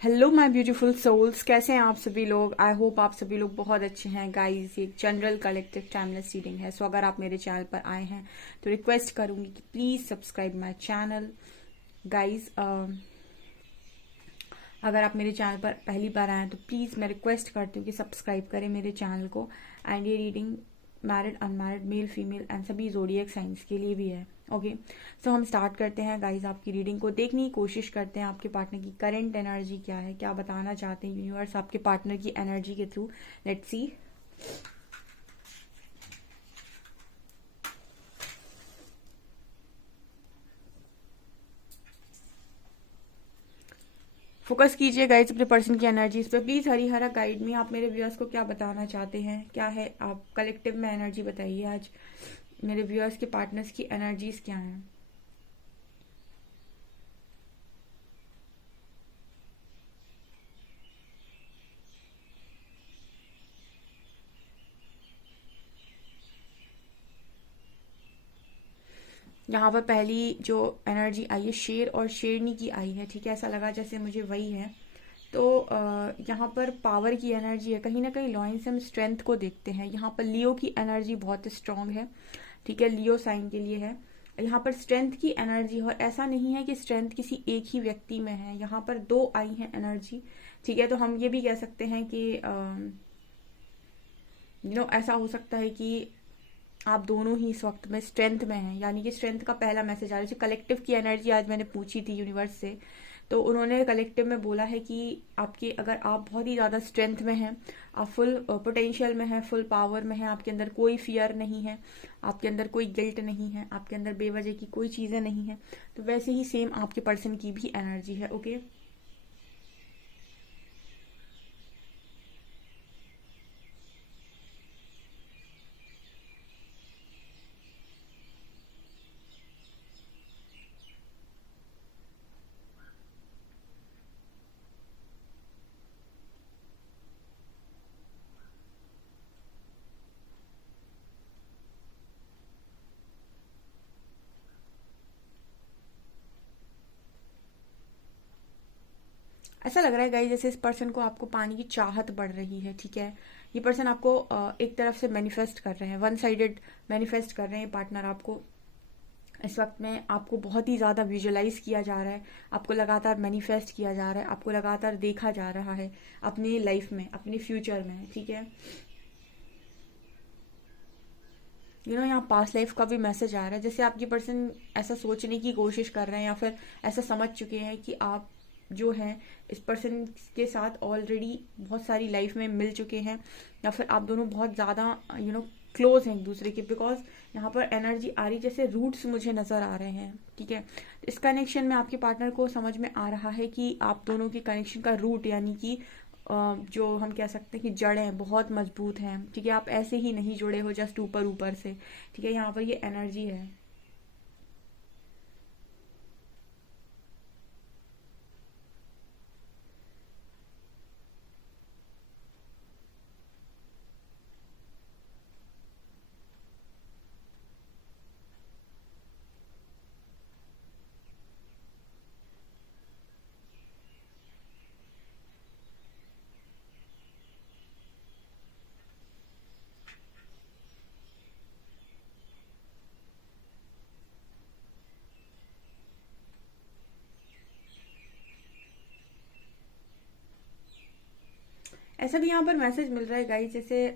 Hello my beautiful souls, कैसे हैं आप सभी लोग। आई होप आप सभी लोग बहुत अच्छे हैं गाइस। ये एक जनरल कलेक्टिव टाइमलेस रीडिंग है। सो अगर आप मेरे चैनल पर आए हैं तो रिक्वेस्ट करूंगी कि please subscribe my channel guys. अगर आप मेरे चैनल पर पहली बार आए हैं तो प्लीज मैं रिक्वेस्ट करती हूँ कि सब्सक्राइब करें मेरे चैनल को। एंड ये reading married, unmarried, male, female and सभी जोडियक साइंस के लिए भी है। ओके, सो हम स्टार्ट करते हैं गाइज। आपकी रीडिंग को देखने की कोशिश करते हैं। आपके पार्टनर की करंट एनर्जी क्या है, क्या बताना चाहते हैं यूनिवर्स आपके पार्टनर की एनर्जी के थ्रू। Let's see. फोकस कीजिए गाइज अपने पर्सन की एनर्जीज पे। प्लीज हरी हरा गाइड में आप मेरे व्यूअर्स को क्या बताना चाहते हैं, क्या है आप कलेक्टिव में एनर्जी बताइए आज। मेरे व्यूअर्स के पार्टनर्स की एनर्जीज क्या हैं। यहाँ पर पहली जो एनर्जी आई है शेर और शेरनी की आई है। ठीक है, ऐसा लगा जैसे मुझे वही है। तो यहाँ पर पावर की एनर्जी है। कहीं ना कहीं लॉइन से हम स्ट्रेंथ को देखते हैं। यहाँ पर लियो की एनर्जी बहुत स्ट्रांग है। ठीक है, लियो साइन के लिए है। यहाँ पर स्ट्रेंथ की एनर्जी, और ऐसा नहीं है कि स्ट्रेंथ किसी एक ही व्यक्ति में है। यहाँ पर दो आई है एनर्जी। ठीक है, तो हम ये भी कह सकते हैं कि ऐसा हो सकता है कि आप दोनों ही इस वक्त में स्ट्रेंथ में हैं। यानी कि स्ट्रेंथ का पहला मैसेज आ रहा है। कलेक्टिव की एनर्जी आज मैंने पूछी थी यूनिवर्स से, तो उन्होंने कलेक्टिव में बोला है कि आपके, अगर आप बहुत ही ज़्यादा स्ट्रेंथ में हैं, आप फुल पोटेंशियल में हैं, फुल पावर में हैं, आपके अंदर कोई फियर नहीं है, आपके अंदर कोई गिल्ट नहीं है, आपके अंदर बेवजह की कोई चीज़ें नहीं है, तो वैसे ही सेम आपके पर्सन की भी एनर्जी है। ओके, ऐसा लग रहा है गाइस जैसे इस पर्सन को आपको पाने की चाहत बढ़ रही है। ठीक है, ये पर्सन आपको एक तरफ से मैनिफेस्ट कर रहे हैं, वन साइडेड मैनिफेस्ट कर रहे हैं पार्टनर आपको। इस वक्त में आपको बहुत ही ज़्यादा विजुअलाइज किया जा रहा है, आपको लगातार मैनिफेस्ट किया जा रहा है, आपको लगातार देखा जा रहा है अपनी लाइफ में, अपने फ्यूचर में। ठीक है, यहाँ पास्ट लाइफ का भी मैसेज आ रहा है। जैसे आपकी पर्सन ऐसा सोचने की कोशिश कर रहे हैं या फिर ऐसा समझ चुके हैं कि आप जो हैं इस पर्सन के साथ ऑलरेडी बहुत सारी लाइफ में मिल चुके हैं, या फिर आप दोनों बहुत ज़्यादा क्लोज हैं एक दूसरे के। बिकॉज यहाँ पर एनर्जी आ रही जैसे रूट्स मुझे नज़र आ रहे हैं। ठीक है, इस कनेक्शन में आपके पार्टनर को समझ में आ रहा है कि आप दोनों के कनेक्शन का रूट, यानी कि जो हम कह सकते हैं कि जड़ें बहुत मजबूत हैं। ठीक है, आप ऐसे ही नहीं जुड़े हो जस्ट ऊपर ऊपर से। ठीक है, यहाँ पर ये एनर्जी है। ऐसा भी यहाँ पर मैसेज मिल रहा है गाइस, जैसे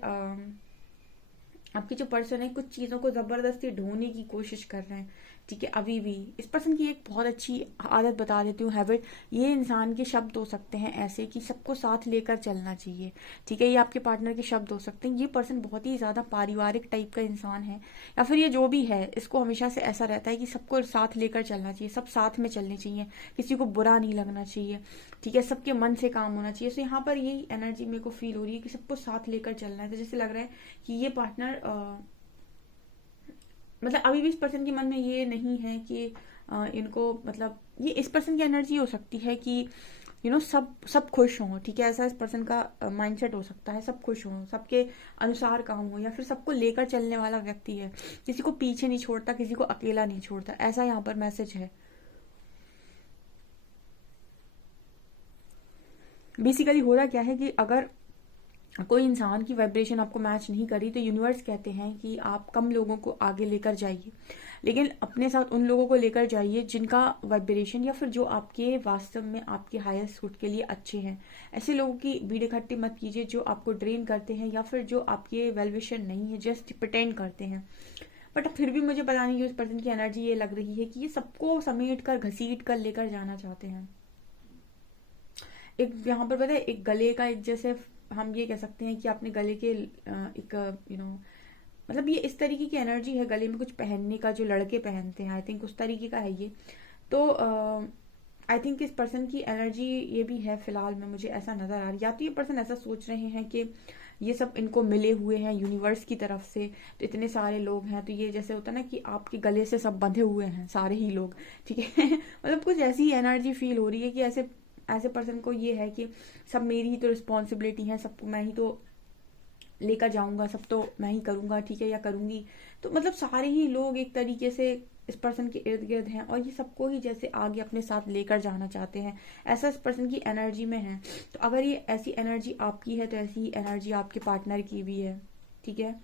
आपके जो पर्सन है कुछ चीज़ों को ज़बरदस्ती ढूंढने की कोशिश कर रहे हैं। ठीक है, अभी भी इस पर्सन की एक बहुत अच्छी आदत बता देती हूँ, हैबिट। ये इंसान के शब्द हो सकते हैं ऐसे कि सबको साथ लेकर चलना चाहिए। ठीक है, ये आपके पार्टनर के शब्द हो सकते हैं। ये पर्सन बहुत ही ज़्यादा पारिवारिक टाइप का इंसान है, या फिर ये जो भी है इसको हमेशा से ऐसा रहता है कि सबको साथ लेकर चलना चाहिए, सब साथ में चलने चाहिए, किसी को बुरा नहीं लगना चाहिए। ठीक है, सबके मन से काम होना चाहिए। तो यहाँ पर यही एनर्जी मेरे को फील हो रही है कि सबको साथ लेकर चलना है। तो जैसे लग रहा है कि ये पार्टनर मतलब अभी भी इस पर्सन के मन में ये नहीं है कि इनको, मतलब ये इस पर्सन की एनर्जी हो सकती है कि सब सब खुश हों। ठीक है, ऐसा इस पर्सन का माइंडसेट हो सकता है, सब खुश हों, सबके अनुसार काम हो, या फिर सबको लेकर चलने वाला व्यक्ति है, किसी को पीछे नहीं छोड़ता, किसी को अकेला नहीं छोड़ता। ऐसा यहाँ पर मैसेज है। बेसिकली हो रहा क्या है कि अगर कोई इंसान की वाइब्रेशन आपको मैच नहीं करी तो यूनिवर्स कहते हैं कि आप कम लोगों को आगे लेकर जाइए, लेकिन अपने साथ उन लोगों को लेकर जाइए जिनका वाइब्रेशन या फिर जो आपके वास्तव में आपके हाईएस्ट गुड के लिए अच्छे हैं। ऐसे लोगों की भीड़ इकट्ठी मत कीजिए जो आपको ड्रेन करते हैं या फिर जो आपके वेलविशन नहीं है, जस्ट प्रिटेंड करते हैं। बट फिर भी मुझे पता नहीं कि उस पर्सन की एनर्जी ये लग रही है कि ये सबको समेट कर घसीट कर लेकर जाना चाहते हैं। एक यहाँ पर पता है, एक गले का एक जैसे हम ये कह सकते हैं कि आपने गले के एक मतलब ये इस तरीके की एनर्जी है गले में कुछ पहनने का जो लड़के पहनते हैं, आई थिंक उस तरीके का है ये। तो आई थिंक इस पर्सन की एनर्जी ये भी है फिलहाल में, मुझे ऐसा नजर आ रहा है। या तो ये पर्सन ऐसा सोच रहे हैं कि ये सब इनको मिले हुए हैं यूनिवर्स की तरफ से, तो इतने सारे लोग हैं तो ये जैसे होता है ना कि आपके गले से सब बंधे हुए हैं सारे ही लोग, ठीक है। मतलब कुछ ऐसी एनर्जी फील हो रही है कि ऐसे ऐसे पर्सन को ये है कि सब मेरी ही तो रिस्पॉन्सिबिलिटी है, सबको मैं ही तो लेकर जाऊंगा, सब तो मैं ही करूंगा, ठीक है, या करूंगी। तो मतलब सारे ही लोग एक तरीके से इस पर्सन के इर्द गिर्द हैं और ये सबको ही जैसे आगे अपने साथ लेकर जाना चाहते हैं, ऐसा इस पर्सन की एनर्जी में है। तो अगर ये ऐसी एनर्जी आपकी है तो ऐसी ही एनर्जी आपके पार्टनर की भी है, ठीक है।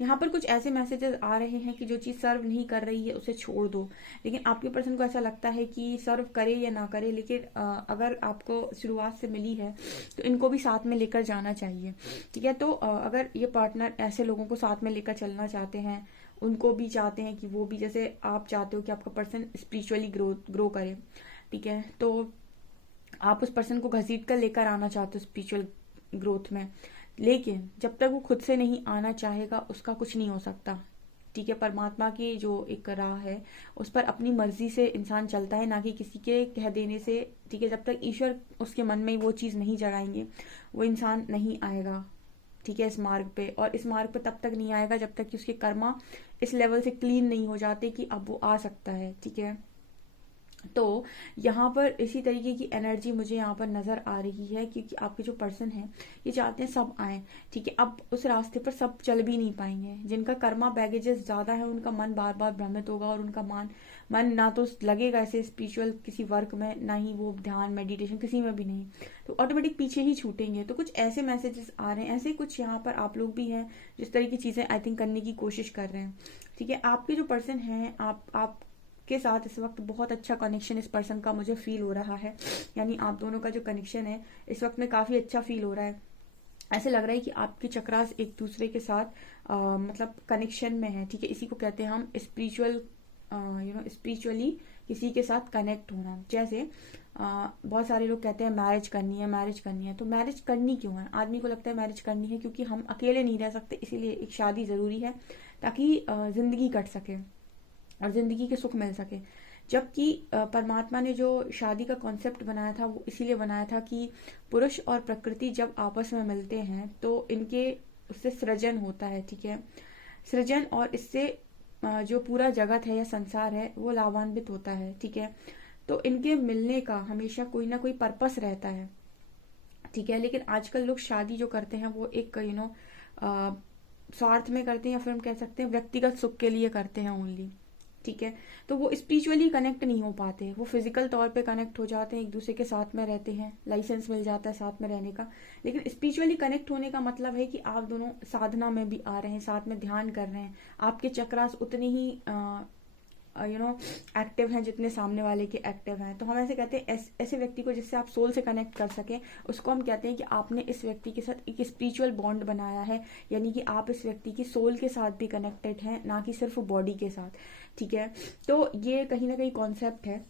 यहाँ पर कुछ ऐसे मैसेजेस आ रहे हैं कि जो चीज़ सर्व नहीं कर रही है उसे छोड़ दो, लेकिन आपके पर्सन को ऐसा लगता है कि सर्व करे या ना करे, लेकिन अगर आपको शुरुआत से मिली है तो इनको भी साथ में लेकर जाना चाहिए, ठीक है। तो अगर ये पार्टनर ऐसे लोगों को साथ में लेकर चलना चाहते हैं, उनको भी चाहते हैं कि वो भी जैसे आप चाहते हो कि आपका पर्सन स्पिरिचुअली ग्रो करे, ठीक है, तो आप उस पर्सन को घसीट कर लेकर आना चाहते हो स्पिरिचुअल ग्रोथ में, लेकिन जब तक वो खुद से नहीं आना चाहेगा उसका कुछ नहीं हो सकता, ठीक है। परमात्मा की जो एक राह है उस पर अपनी मर्जी से इंसान चलता है, ना कि किसी के कह देने से, ठीक है। जब तक ईश्वर उसके मन में वो चीज़ नहीं जगाएंगे वो इंसान नहीं आएगा, ठीक है, इस मार्ग पे। और इस मार्ग पे तब तक नहीं आएगा जब तक कि उसके कर्मा इस लेवल से क्लीन नहीं हो जाते कि अब वो आ सकता है, ठीक है। तो यहाँ पर इसी तरीके की एनर्जी मुझे यहाँ पर नजर आ रही है, क्योंकि आपके जो पर्सन है ये चाहते हैं सब आए, ठीक है। अब उस रास्ते पर सब चल भी नहीं पाएंगे, जिनका कर्मा बैगेजेस ज्यादा है उनका मन बार बार भ्रमित होगा और उनका मन ना तो लगेगा ऐसे स्पिरिचुअल किसी वर्क में, ना ही वो ध्यान मेडिटेशन किसी में भी नहीं, तो ऑटोमेटिक पीछे ही छूटेंगे। तो कुछ ऐसे मैसेजेस आ रहे हैं, ऐसे कुछ यहाँ पर आप लोग भी हैं जिस तरह की चीजें आई थिंक करने की कोशिश कर रहे हैं, ठीक है। आपके जो पर्सन है आप के साथ इस वक्त बहुत अच्छा कनेक्शन इस पर्सन का मुझे फील हो रहा है, यानी आप दोनों का जो कनेक्शन है इस वक्त में काफी अच्छा फील हो रहा है। ऐसे लग रहा है कि आपके चक्रास एक दूसरे के साथ मतलब कनेक्शन में है, ठीक है। इसी को कहते हैं हम स्पिरिचुअल, स्पिरिचुअली किसी के साथ कनेक्ट होना। जैसे बहुत सारे लोग कहते हैं मैरिज करनी है, मैरिज करनी है, तो मैरिज करनी क्यों है? आदमी को लगता है मैरिज करनी है क्योंकि हम अकेले नहीं रह सकते, इसीलिए एक शादी जरूरी है ताकि जिंदगी कट सके और जिंदगी के सुख मिल सके। जबकि परमात्मा ने जो शादी का कॉन्सेप्ट बनाया था वो इसीलिए बनाया था कि पुरुष और प्रकृति जब आपस में मिलते हैं तो इनके उससे सृजन होता है, ठीक है, सृजन, और इससे जो पूरा जगत है या संसार है वो लाभान्वित होता है, ठीक है। तो इनके मिलने का हमेशा कोई ना कोई पर्पस रहता है, ठीक है। लेकिन आजकल लोग शादी जो करते हैं वो एक स्वार्थ में करते हैं, या फिर हम कह सकते हैं व्यक्तिगत सुख के लिए करते हैं ओनली, ठीक है। तो वो स्पिरिचुअली कनेक्ट नहीं हो पाते, वो फिजिकल तौर पे कनेक्ट हो जाते हैं, एक दूसरे के साथ में रहते हैं, लाइसेंस मिल जाता है साथ में रहने का। लेकिन स्पिरिचुअली कनेक्ट होने का मतलब है कि आप दोनों साधना में भी आ रहे हैं, साथ में ध्यान कर रहे हैं, आपके चक्रास उतनी ही एक्टिव हैं जितने सामने वाले के एक्टिव हैं। तो हम ऐसे कहते हैं ऐसे व्यक्ति को जिससे आप सोल से कनेक्ट कर सकें उसको हम कहते हैं कि आपने इस व्यक्ति के साथ एक स्पिरिचुअल बॉन्ड बनाया है, यानी कि आप इस व्यक्ति की सोल के साथ भी कनेक्टेड हैं, ना कि सिर्फ बॉडी के साथ, ठीक है। तो ये कहीं ना कहीं कॉन्सेप्ट है।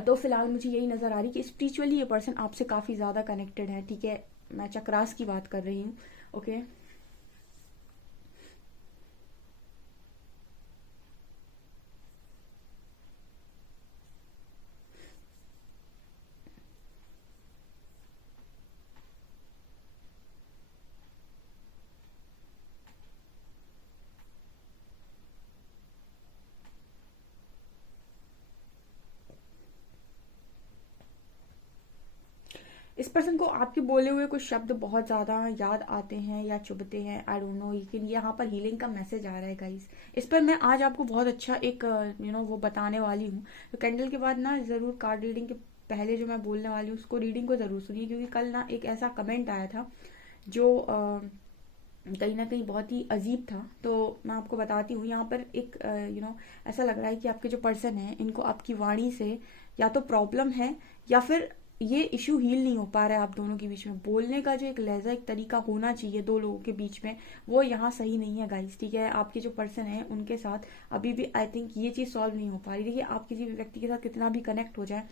तो फिलहाल मुझे यही नजर आ रही कि स्पिरिचुअली ये पर्सन आपसे काफी ज्यादा कनेक्टेड है, ठीक है। मैं चक्रास की बात कर रही हूँ, ओके। इस पर्सन को आपके बोले हुए कुछ शब्द बहुत ज्यादा याद आते हैं या चुभते हैं, आई डोंट नो, लेकिन यहाँ पर हीलिंग का मैसेज आ रहा है गाइस। इस पर मैं आज आपको बहुत अच्छा एक वो बताने वाली हूँ। तो कैंडल के बाद ना जरूर कार्ड रीडिंग के पहले जो मैं बोलने वाली हूँ उसको रीडिंग को जरूर सुनिए, क्योंकि कल ना एक ऐसा कमेंट आया था जो कहीं ना कहीं बहुत ही अजीब था। तो मैं आपको बताती हूँ, यहाँ पर एक ऐसा लग रहा है कि आपके जो पर्सन है इनको आपकी वाणी से या तो प्रॉब्लम है, या फिर ये इशू हील नहीं हो पा रहा है आप दोनों के बीच में। बोलने का जो एक लहजा, एक तरीका होना चाहिए दो लोगों के बीच में, वो यहाँ सही नहीं है गाइस, ठीक है। आपके जो पर्सन है उनके साथ अभी भी आई थिंक ये चीज सॉल्व नहीं हो पा रही। देखिए, आप किसी भी व्यक्ति के साथ कितना भी कनेक्ट हो जाए,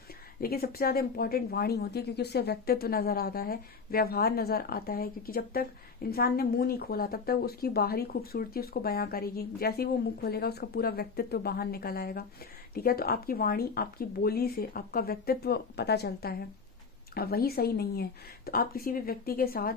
लेकिन सबसे ज्यादा इंपॉर्टेंट वाणी होती है, क्योंकि उससे व्यक्तित्व नजर आता है, व्यवहार नजर आता है। क्योंकि जब तक इंसान ने मुंह नहीं खोला तब तक उसकी बाहरी खूबसूरती उसको बयां करेगी, जैसे ही वो मुंह खोलेगा उसका पूरा व्यक्तित्व बाहर निकल आएगा, ठीक है। तो आपकी वाणी, आपकी बोली से आपका व्यक्तित्व पता चलता है, और वही सही नहीं है। तो आप किसी भी व्यक्ति के साथ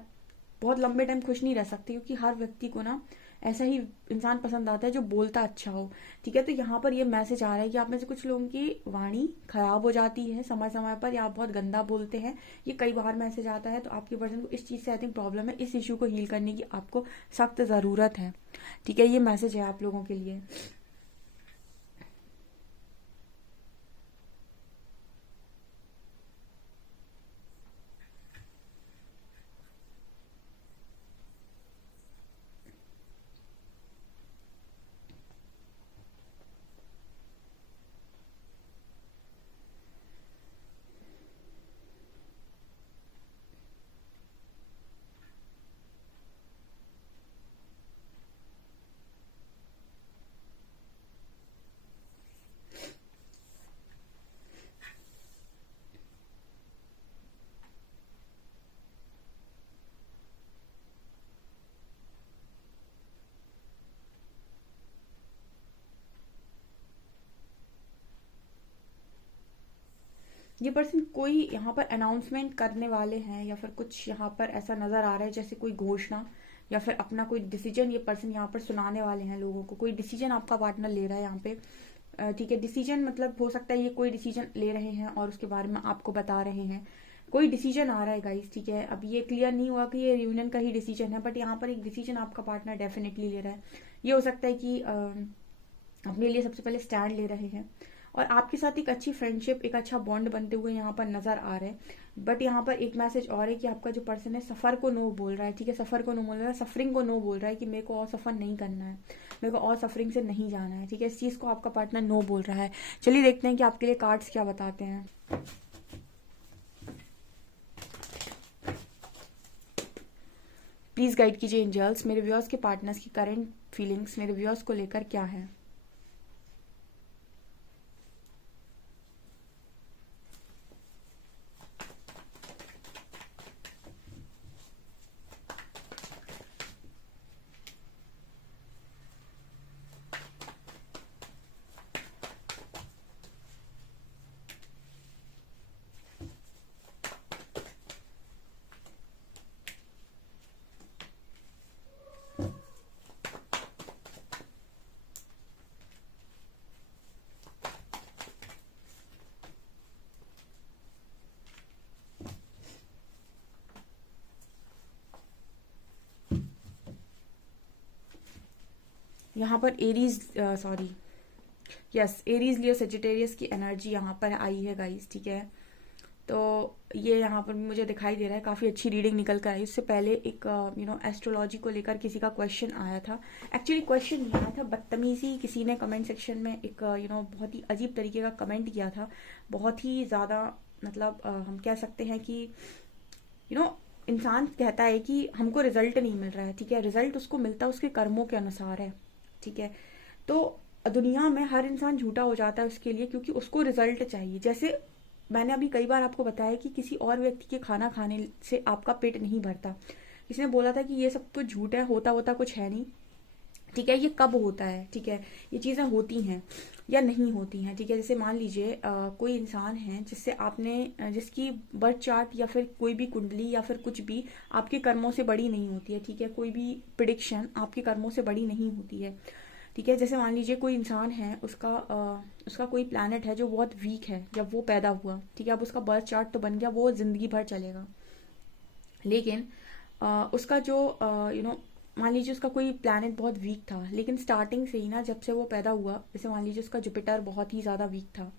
बहुत लंबे टाइम खुश नहीं रह सकते, क्योंकि हर व्यक्ति को ना ऐसा ही इंसान पसंद आता है जो बोलता अच्छा हो, ठीक है। तो यहाँ पर ये मैसेज आ रहा है कि आप में से कुछ लोगों की वाणी खराब हो जाती है समय समय पर, या आप बहुत गंदा बोलते हैं, ये कई बार मैसेज आता है। तो आपके पर्सन को इस चीज से आई थिंक प्रॉब्लम है, इस इश्यू को हील करने की आपको सख्त जरूरत है, ठीक है। ये मैसेज है आप लोगों के लिए। ये पर्सन कोई यहाँ पर अनाउंसमेंट करने वाले हैं, या फिर कुछ यहाँ पर ऐसा नजर आ रहा है जैसे कोई घोषणा, या फिर अपना कोई डिसीजन ये पर्सन यहाँ पर सुनाने वाले हैं लोगों को। कोई डिसीजन आपका पार्टनर ले रहा है यहाँ पे, ठीक है। डिसीजन मतलब हो सकता है ये कोई डिसीजन ले रहे हैं और उसके बारे में आपको बता रहे हैं। कोई डिसीजन आ रहा है गाइस, ठीक है। अब ये क्लियर नहीं हुआ कि ये रियूनियन का ही डिसीजन है, बट यहाँ पर एक डिसीजन आपका पार्टनर डेफिनेटली ले रहा है। ये हो सकता है कि अपने लिए सबसे पहले स्टैंड ले रहे हैं, और आपके साथ एक अच्छी फ्रेंडशिप, एक अच्छा बॉन्ड बनते हुए यहाँ पर नजर आ रहे हैं। बट यहाँ पर एक मैसेज और है कि आपका जो पर्सन है सफर को नो बोल रहा है, ठीक है। सफर को नो बोल रहा है, सफरिंग को नो बोल रहा है, कि मेरे को और सफर नहीं करना है, मेरे को और सफरिंग से नहीं जाना है, ठीक है। इस चीज को आपका पार्टनर नो बोल रहा है। चलिए देखते हैं कि आपके लिए कार्ड्स क्या बताते हैं। प्लीज गाइड कीजिए एंजल्स, मेरे व्यूअर्स के पार्टनर्स की करंट फीलिंग्स मेरे व्यूअर्स को लेकर क्या है। यहाँ पर Aries, sorry, yes, Aries Leo Sagittarius की एनर्जी यहाँ पर आई है गाइस, ठीक है। तो ये यहाँ पर मुझे दिखाई दे रहा है, काफी अच्छी रीडिंग निकल कर आई। उससे पहले एक एस्ट्रोलॉजी को लेकर किसी का क्वेश्चन आया था। एक्चुअली क्वेश्चन नहीं आया था, बदतमीजी किसी ने कमेंट सेक्शन में एक बहुत ही अजीब तरीके का कमेंट किया था, बहुत ही ज्यादा, मतलब हम कह सकते हैं कि इंसान कहता है कि हमको रिजल्ट नहीं मिल रहा है, ठीक है। रिजल्ट उसको मिलता है उसके कर्मों के अनुसार है, ठीक है। तो दुनिया में हर इंसान झूठा हो जाता है उसके लिए, क्योंकि उसको रिजल्ट चाहिए। जैसे मैंने अभी कई बार आपको बताया कि किसी और व्यक्ति के खाना खाने से आपका पेट नहीं भरता। किसी ने बोला था कि ये सब तो झूठ है, होता होता कुछ है नहीं, ठीक है। ये कब होता है, ठीक है, ये चीजें होती हैं या नहीं होती हैं, ठीक है। जैसे मान लीजिए कोई इंसान है जिससे आपने जिसकी बर्थ चार्ट या फिर कोई भी कुंडली या फिर कुछ भी आपके कर्मों से बड़ी नहीं होती है, ठीक है। कोई भी प्रिडिक्शन आपके कर्मों से बड़ी नहीं होती है, ठीक है। जैसे मान लीजिए कोई इंसान है, उसका कोई प्लैनेट है जो बहुत वीक है जब वो पैदा हुआ, ठीक है। अब उसका बर्थ चार्ट तो बन गया, वो जिंदगी भर चलेगा। लेकिन उसका जो मान लीजिए उसका कोई प्लैनेट बहुत वीक था, लेकिन स्टार्टिंग से ही ना, जब से वो पैदा हुआ, जैसे मान लीजिए उसका जुपिटर बहुत ही ज़्यादा वीक था,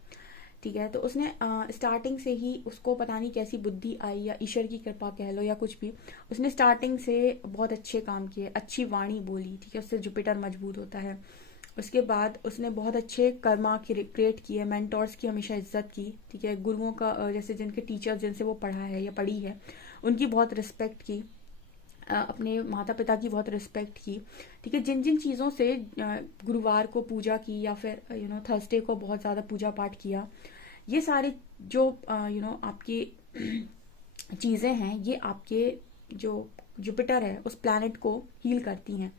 ठीक है। तो उसने स्टार्टिंग से ही, उसको पता नहीं कैसी बुद्धि आई या ईश्वर की कृपा कह लो या कुछ भी, उसने स्टार्टिंग से बहुत अच्छे काम किए, अच्छी वाणी बोली, ठीक है। उससे जुपिटर मजबूत होता है। उसके बाद उसने बहुत अच्छे कर्मा क्रिएट किए, मेंटोर्स की हमेशा इज्जत की, ठीक है। गुरुओं का जैसे जिनके टीचर्स, जिनसे वो पढ़ा है या पढ़ी है, उनकी बहुत रिस्पेक्ट की, अपने माता पिता की बहुत रिस्पेक्ट की, ठीक है। जिन जिन चीज़ों से गुरुवार को पूजा की या फिर थर्सडे को बहुत ज़्यादा पूजा पाठ किया, ये सारे जो आपकी चीज़ें हैं, ये आपके जो जुपिटर है उस प्लैनेट को हील करती हैं।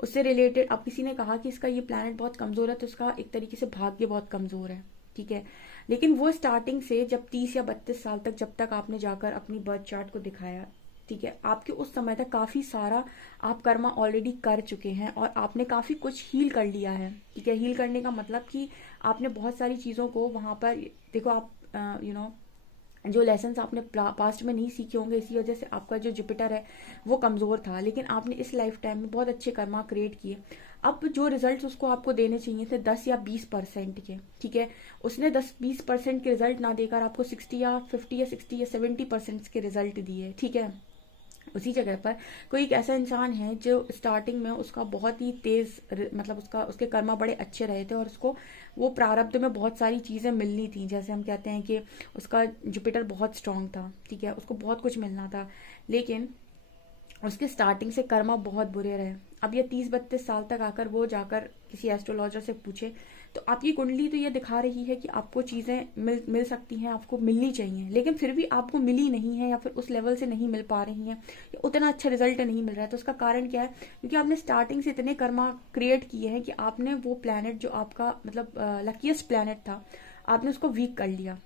उससे रिलेटेड, अब किसी ने कहा कि इसका ये प्लैनेट बहुत कमज़ोर है, तो उसका एक तरीके से भाग्य बहुत कमज़ोर है, ठीक है। लेकिन वो स्टार्टिंग से जब 30 या 32 साल तक, जब तक आपने जाकर अपनी बर्थ चार्ट को दिखाया, ठीक है, आपके उस समय तक काफ़ी सारा आप कर्मा ऑलरेडी कर चुके हैं और आपने काफ़ी कुछ हील कर लिया है, ठीक है। हील करने का मतलब कि आपने बहुत सारी चीज़ों को वहाँ पर, देखो आप जो लेसन्स आपने पास्ट में नहीं सीखे होंगे, इसी वजह से आपका जो जुपिटर है वो कमज़ोर था, लेकिन आपने इस लाइफ टाइम में बहुत अच्छे कर्मा क्रिएट किए। अब जो रिजल्ट्स उसको आपको देने चाहिए थे 10 या 20% के, ठीक है, उसने 10-20% के रिजल्ट ना देकर आपको 60 या 50 या 60 या 70% के रिजल्ट दिए, ठीक है। उसी जगह पर कोई एक ऐसा इंसान है जो स्टार्टिंग में उसका बहुत ही तेज, मतलब उसके कर्मा बड़े अच्छे रहे थे और उसको वो प्रारब्ध में बहुत सारी चीज़ें मिलनी थी। जैसे हम कहते हैं कि उसका जुपिटर बहुत स्ट्रांग था, ठीक है, उसको बहुत कुछ मिलना था, लेकिन उसके स्टार्टिंग से कर्मा बहुत बुरे रहे। अब ये 30-32 साल तक आकर वो जाकर किसी एस्ट्रोलॉजर से पूछे, तो आपकी कुंडली तो ये दिखा रही है कि आपको चीज़ें मिल सकती हैं, आपको मिलनी चाहिए, लेकिन फिर भी आपको मिली नहीं है या फिर उस लेवल से नहीं मिल पा रही हैं या उतना अच्छा रिजल्ट नहीं मिल रहा है। तो उसका कारण क्या है? क्योंकि आपने स्टार्टिंग से इतने कर्मा क्रिएट किए हैं कि आपने वो प्लैनेट जो आपका मतलब लकीस्ट प्लैनेट था, आपने उसको वीक कर लिया,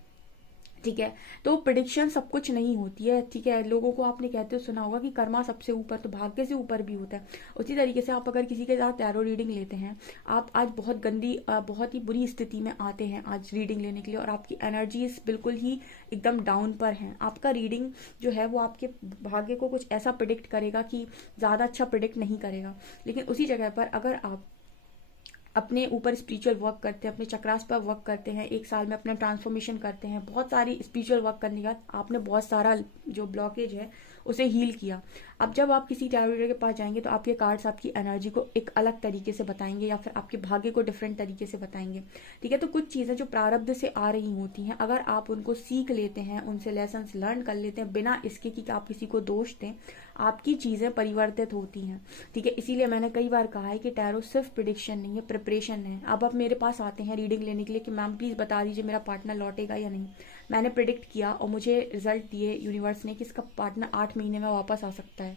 ठीक है। तो प्रिडिक्शन सब कुछ नहीं होती है, ठीक है। लोगों को आपने कहते हुए सुना होगा कि कर्मा सबसे ऊपर, तो भाग्य से ऊपर भी होता है। उसी तरीके से आप अगर किसी के साथ टैरो रीडिंग लेते हैं, आप आज बहुत गंदी, बहुत ही बुरी स्थिति में आते हैं आज रीडिंग लेने के लिए, और आपकी एनर्जीज बिल्कुल ही एकदम डाउन पर हैं, आपका रीडिंग जो है वो आपके भाग्य को कुछ ऐसा प्रिडिक्ट करेगा कि ज़्यादा अच्छा प्रिडिक्ट नहीं करेगा। लेकिन उसी जगह पर अगर आप अपने ऊपर स्पिरिचुअल वर्क करते हैं, अपने चक्रास पर वर्क करते हैं, एक साल में अपना ट्रांसफॉर्मेशन करते हैं, बहुत सारी स्पिरिचुअल वर्क करने के बाद आपने बहुत सारा जो ब्लॉकेज है उसे हील किया। अब जब आप किसी टैरो रीडर के पास जाएंगे तो आपके कार्ड्स आपकी एनर्जी को एक अलग तरीके से बताएंगे या फिर आपके भाग्य को डिफरेंट तरीके से बताएंगे, ठीक है। तो कुछ चीज़ें जो प्रारब्ध से आ रही होती हैं, अगर आप उनको सीख लेते हैं, उनसे लेसन लर्न कर लेते हैं, बिना इसके कि आप किसी को दोष दें, आपकी चीज़ें परिवर्तित होती हैं, ठीक है। इसीलिए मैंने कई बार कहा है कि टैरो सिर्फ प्रिडिक्शन नहीं है, प्रिपरेशन है। अब आप मेरे पास आते हैं रीडिंग लेने के लिए कि मैम प्लीज़ बता दीजिए मेरा पार्टनर लौटेगा या नहीं। मैंने प्रिडिक्ट किया और मुझे रिजल्ट दिए यूनिवर्स ने कि इसका पार्टनर 8 महीने में वापस आ सकता है।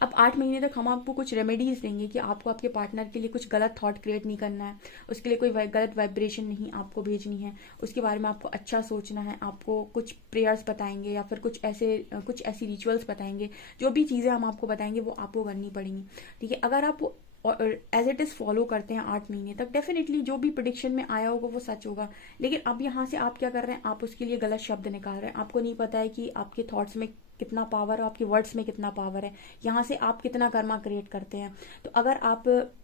अब 8 महीने तक हम आपको कुछ रेमेडीज देंगे कि आपको आपके पार्टनर के लिए कुछ गलत थॉट क्रिएट नहीं करना है, उसके लिए कोई गलत वाइब्रेशन नहीं आपको भेजनी है, उसके बारे में आपको अच्छा सोचना है, आपको कुछ प्रेयर्स बताएंगे या फिर कुछ ऐसी रिचुअल्स बताएंगे। जो भी चीज़ें हम आपको बताएंगे वो आपको करनी पड़ेंगी, ठीक है। अगर आप और एज इट इज़ फॉलो करते हैं 8 महीने तक, डेफिनेटली जो भी प्रिडिक्शन में आया होगा वो सच होगा। लेकिन अब यहाँ से आप क्या कर रहे हैं, आप उसके लिए गलत शब्द निकाल रहे हैं। आपको नहीं पता है कि आपके थॉट्स में कितना पावर है, आपके वर्ड्स में कितना पावर है, यहाँ से आप कितना कर्मा क्रिएट करते हैं। तो अगर आप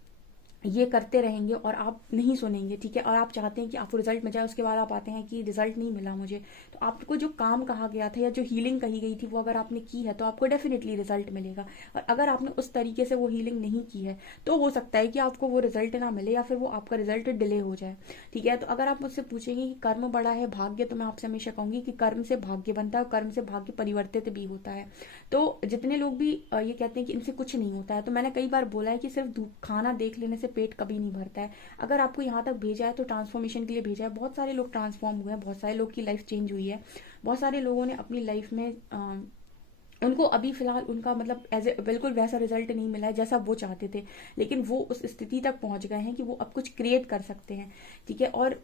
ये करते रहेंगे और आप नहीं सुनेंगे, ठीक है, और आप चाहते हैं कि आपको रिजल्ट मिल जाए, उसके बाद आप आते हैं कि रिजल्ट नहीं मिला मुझे, तो आपको जो काम कहा गया था या जो हीलिंग कही गई थी वो अगर आपने की है तो आपको डेफिनेटली रिजल्ट मिलेगा। और अगर आपने उस तरीके से वो हीलिंग नहीं की है तो हो सकता है कि आपको वो रिजल्ट ना मिले या फिर वो आपका रिजल्ट डिले हो जाए, ठीक है। तो अगर आप मुझसे पूछेंगे कि कर्म बड़ा है भाग्य, तो मैं आपसे हमेशा कहूंगी कि कर्म से भाग्य बनता है और कर्म से भाग्य परिवर्तित भी होता है। तो जितने लोग भी ये कहते हैं कि इनसे कुछ नहीं होता है, तो मैंने कई बार बोला है कि सिर्फ खाना देख लेने से पेट कभी नहीं भरता है। अगर आपको यहाँ तक भेजा है तो ट्रांसफॉर्मेशन के लिए भेजा है। बहुत सारे लोग ट्रांसफॉर्म हुए हैं, बहुत सारे लोग की लाइफ चेंज हुई है, बहुत सारे लोगों ने अपनी लाइफ में उनको अभी फिलहाल उनका मतलब एज ए बिल्कुल वैसा रिजल्ट नहीं मिला है जैसा वो चाहते थे, लेकिन वो उस स्थिति तक पहुंच गए हैं कि वो अब कुछ क्रिएट कर सकते हैं, ठीक है। और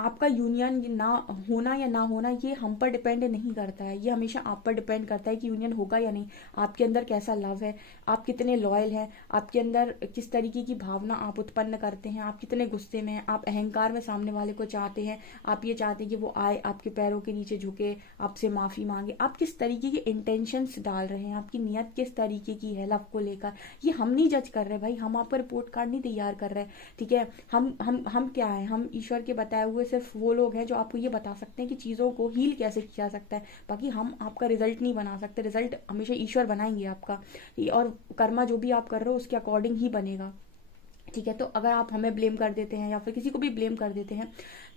आपका यूनियन ना होना या ना होना ये हम पर डिपेंड नहीं करता है, ये हमेशा आप पर डिपेंड करता है कि यूनियन होगा या नहीं। आपके अंदर कैसा लव है, आप कितने लॉयल हैं, आपके अंदर किस तरीके की भावना आप उत्पन्न करते हैं, आप कितने गुस्से में हैं, आप अहंकार में सामने वाले को चाहते हैं, आप ये चाहते हैं कि वो आए आपके पैरों के नीचे झुके, आपसे माफी मांगे, आप किस तरीके के इंटेंशंस डाल रहे हैं, आपकी नीयत किस तरीके की है लव को लेकर, ये हम नहीं जज कर रहे भाई, हम आप पर रिपोर्ट कार्ड नहीं तैयार कर रहे। ठीक है, हम क्या है, हम ईश्वर के बताए हुए सिर्फ वो लोग हैं जो आपको ये बता सकते हैं कि चीज़ों को हील कैसे किया जा सकता है। बाकी हम आपका रिजल्ट नहीं बना सकते, रिजल्ट हमेशा ईश्वर बनाएंगे आपका। और कर्मा जो भी आप कर रहे हो उसके अकॉर्डिंग ही बनेगा। ठीक है, तो अगर आप हमें ब्लेम कर देते हैं या फिर किसी को भी ब्लेम कर देते हैं,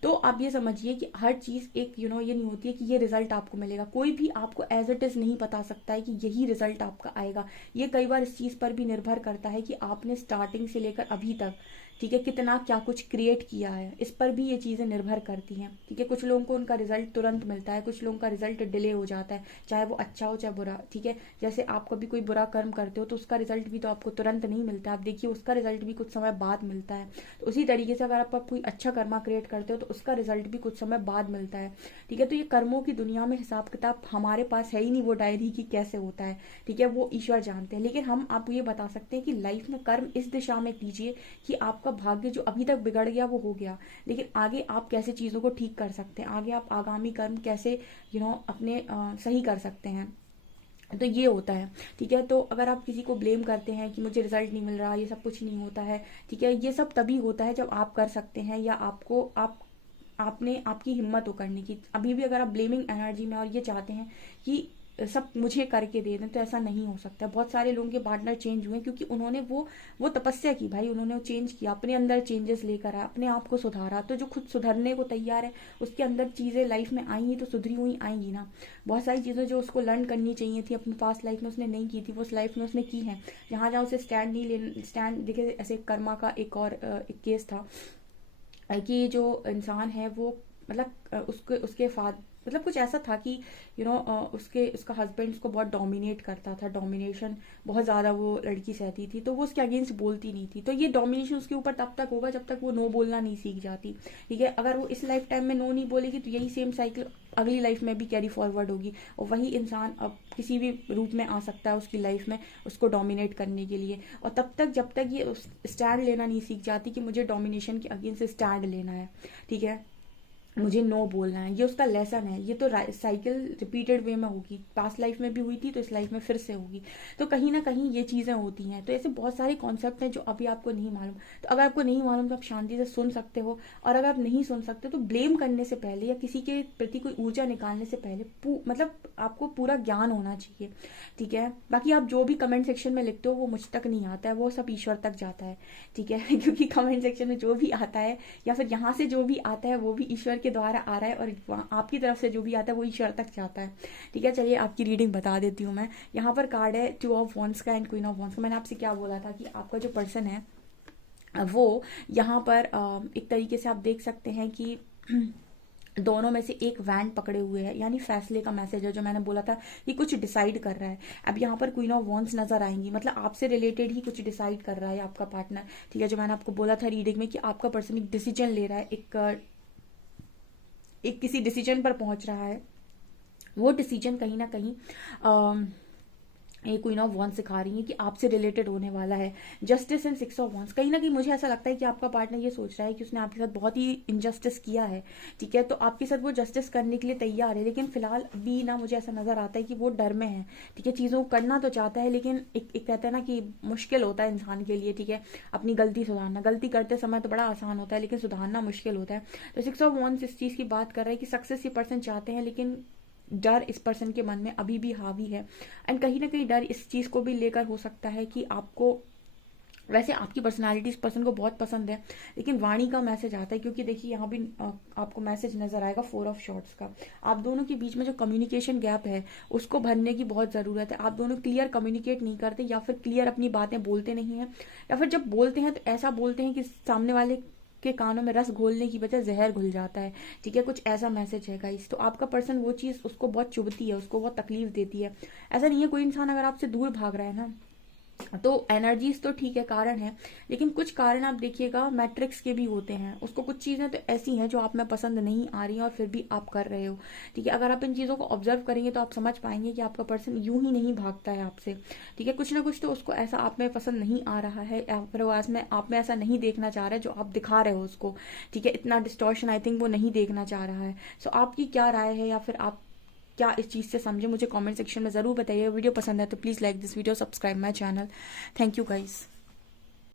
तो आप ये समझिए कि हर चीज़ एक ये नहीं होती है कि ये रिजल्ट आपको मिलेगा। कोई भी आपको एज इट इज़ नहीं बता सकता है कि यही रिजल्ट आपका आएगा। ये कई बार इस चीज़ पर भी निर्भर करता है कि आपने स्टार्टिंग से लेकर अभी तक, ठीक है, कितना क्या कुछ क्रिएट किया है, इस पर भी ये चीज़ें निर्भर करती हैं। ठीक है, कुछ लोगों को उनका रिजल्ट तुरंत मिलता है, कुछ लोगों का रिजल्ट डिले हो जाता है, चाहे वो अच्छा हो चाहे बुरा। ठीक है, जैसे आप कभी कोई बुरा कर्म करते हो तो उसका रिजल्ट भी तो आपको तुरंत नहीं मिलता, आप देखिए उसका रिजल्ट भी कुछ समय बाद मिलता है। तो उसी तरीके से अगर आप कोई अच्छा कर्मा क्रिएट करते हो तो उसका रिजल्ट भी कुछ समय बाद मिलता है। ठीक है, तो ये कर्मों की दुनिया में हिसाब किताब हमारे पास है ही नहीं, वो डायरी की कैसे होता है। ठीक है, वो ईश्वर जानते हैं। लेकिन हम आपको ये बता सकते हैं कि लाइफ में कर्म इस दिशा में कीजिए कि आपका भाग्य जो अभी तक बिगड़ गया वो हो गया, लेकिन आगे आप कैसे चीज़ों को ठीक कर सकते हैं, आगे आप आगामी कर्म कैसे अपने सही कर सकते हैं। तो ये होता है। ठीक है, तो अगर आप किसी को ब्लेम करते हैं कि मुझे रिजल्ट नहीं मिल रहा, ये सब कुछ नहीं होता है, ठीक है, ये सब तभी होता है जब आप कर सकते हैं या आपने आपकी हिम्मत हो करने की। अभी भी अगर आप ब्लेमिंग एनर्जी में और ये चाहते हैं कि सब मुझे करके दे दें, तो ऐसा नहीं हो सकता। बहुत सारे लोगों के पार्टनर चेंज हुए क्योंकि उन्होंने वो तपस्या की भाई, उन्होंने वो चेंज किया, अपने अंदर चेंजेस लेकर आया, अपने आप को सुधारा। तो जो खुद सुधरने को तैयार है उसके अंदर चीज़ें लाइफ में आई तो सुधरी हुई आएंगी ना। बहुत सारी चीज़ें जो उसको लर्न करनी चाहिए थी अपनी पास्ट लाइफ में उसने नहीं की थी, वो उस लाइफ में उसने की है। जहाँ जहाँ उसे स्टैंड नहीं ले स्टैंड देखिए, ऐसे कर्मा का एक और एक केस था कि जो इंसान है वो मतलब उसके उसके फाद मतलब कुछ ऐसा था कि उसका हस्बैंड उसको बहुत डोमिनेट करता था, डोमिनेशन बहुत ज़्यादा वो लड़की सहती थी, तो वो उसके अगेंस्ट बोलती नहीं थी। तो ये डोमिनेशन उसके ऊपर तब तक होगा जब तक वो नो बोलना नहीं सीख जाती। ठीक है, अगर वो इस लाइफ टाइम में नो नहीं बोलेगी तो यही सेम साइकिल अगली लाइफ में भी कैरी फॉरवर्ड होगी, और वही इंसान अब किसी भी रूप में आ सकता है उसकी लाइफ में उसको डोमिनेट करने के लिए। और तब तक जब तक ये स्टैंड लेना नहीं सीख जाती कि मुझे डोमिनेशन के अगेंस्ट स्टैंड लेना है, ठीक है, मुझे नो बोलना है, ये उसका लेसन है। ये तो साइकिल रिपीटेड वे में होगी, पास्ट लाइफ में भी हुई थी तो इस लाइफ में फिर से होगी। तो कहीं ना कहीं ये चीज़ें होती हैं। तो ऐसे बहुत सारे कॉन्सेप्ट हैं जो अभी आपको नहीं मालूम। तो अगर आपको नहीं मालूम तो आप शांति से सुन सकते हो, और अगर आप नहीं सुन सकते तो ब्लेम करने से पहले या किसी के प्रति कोई ऊर्जा निकालने से पहले मतलब आपको पूरा ज्ञान होना चाहिए। ठीक है, बाकी आप जो भी कमेंट सेक्शन में लिखते हो वो मुझ तक नहीं आता है, वो सब ईश्वर तक जाता है। ठीक है क्योंकि कमेंट सेक्शन में जो भी आता है या फिर यहाँ से जो भी आता है वो भी ईश्वर के द्वारा आ रहा है, और आपकी तरफ से जो भी आता है वो ईश्वर तक जाता है। ठीक है, चलिए आपकी रीडिंग बता देती हूँ मैं। यहाँ पर कार्ड है 2 ऑफ वॉन्ड्स का एंड क्वीन ऑफ वॉन्ड्स का। मैंने आपसे क्या बोला था कि आपका जो पर्सन है वो यहाँ पर एक तरीके से आप देख सकते हैं कि दोनों में से एक वैन पकड़े हुए है, यानी फैसले का मैसेज है। जो मैंने बोला था कि कुछ डिसाइड कर रहा है। अब यहाँ पर क्वीन ऑफ वॉन्ड्स नजर आएंगी, मतलब आपसे रिलेटेड ही कुछ डिसाइड कर रहा है आपका पार्टनर। ठीक है, जो मैंने आपको बोला था रीडिंग में कि आपका पर्सन एक डिसीजन ले रहा है, एक किसी डिसीजन पर पहुंच रहा है। वो डिसीजन कहीं ना कहीं ये क्वीन ऑफ वॉन्ड्स सिखा रही है कि आपसे रिलेटेड होने वाला है। जस्टिस एंड 6 ऑफ वॉन्ड्स, कहीं ना कहीं मुझे ऐसा लगता है कि आपका पार्टनर ये सोच रहा है कि उसने आपके साथ बहुत ही इनजस्टिस किया है। ठीक है, तो आपके साथ वो जस्टिस करने के लिए तैयार है, लेकिन फिलहाल भी ना मुझे ऐसा नजर आता है कि वो डर में है। ठीक है, चीज़ों को करना तो चाहता है, लेकिन एक कहता है ना कि मुश्किल होता है इंसान के लिए। ठीक है, अपनी गलती सुधारना, गलती करते समय तो बड़ा आसान होता है लेकिन सुधारना मुश्किल होता है। तो 6 ऑफ वॉन्ड्स इस चीज़ की बात कर रहा है कि सक्सेस ये पर्सन चाहते हैं, लेकिन डर इस पर्सन के मन में अभी भी हावी है। एंड कहीं ना कहीं डर इस चीज़ को भी लेकर हो सकता है कि आपको, वैसे आपकी पर्सनालिटी इस पर्सन को बहुत पसंद है, लेकिन वाणी का मैसेज आता है। क्योंकि देखिए यहाँ भी आपको मैसेज नजर आएगा 4 ऑफ शॉर्ट्स का। आप दोनों के बीच में जो कम्युनिकेशन गैप है उसको भरने की बहुत ज़रूरत है। आप दोनों क्लियर कम्युनिकेट नहीं करते, या फिर क्लियर अपनी बातें बोलते नहीं हैं, या फिर जब बोलते हैं तो ऐसा बोलते हैं कि सामने वाले के कानों में रस घोलने की बजाय जहर घुल जाता है। ठीक है, कुछ ऐसा मैसेज है गाइस। तो आपका पर्सन वो चीज़ उसको बहुत चुभती है, उसको बहुत तकलीफ देती है। ऐसा नहीं है, कोई इंसान अगर आपसे दूर भाग रहा है ना, तो एनर्जीज तो ठीक है, कारण है, लेकिन कुछ कारण आप देखिएगा मैट्रिक्स के भी होते हैं। उसको कुछ चीजें तो ऐसी हैं जो आप में पसंद नहीं आ रही हैं और फिर भी आप कर रहे हो। ठीक है, अगर आप इन चीजों को ऑब्जर्व करेंगे तो आप समझ पाएंगे कि आपका पर्सन यूं ही नहीं भागता है आपसे। ठीक है, कुछ ना कुछ तो उसको ऐसा आप में पसंद नहीं आ रहा है, या फिर वो आप में ऐसा नहीं देखना चाह रहा है जो आप दिखा रहे हो उसको। ठीक है, इतना डिस्टॉर्शन आई थिंक वो नहीं देखना चाह रहा है। सो आपकी क्या राय है, या फिर आप क्या इस चीज़ से समझे, मुझे कमेंट सेक्शन में ज़रूर बताइए। वीडियो पसंद है तो please like this video, subscribe my channel. Thank you guys.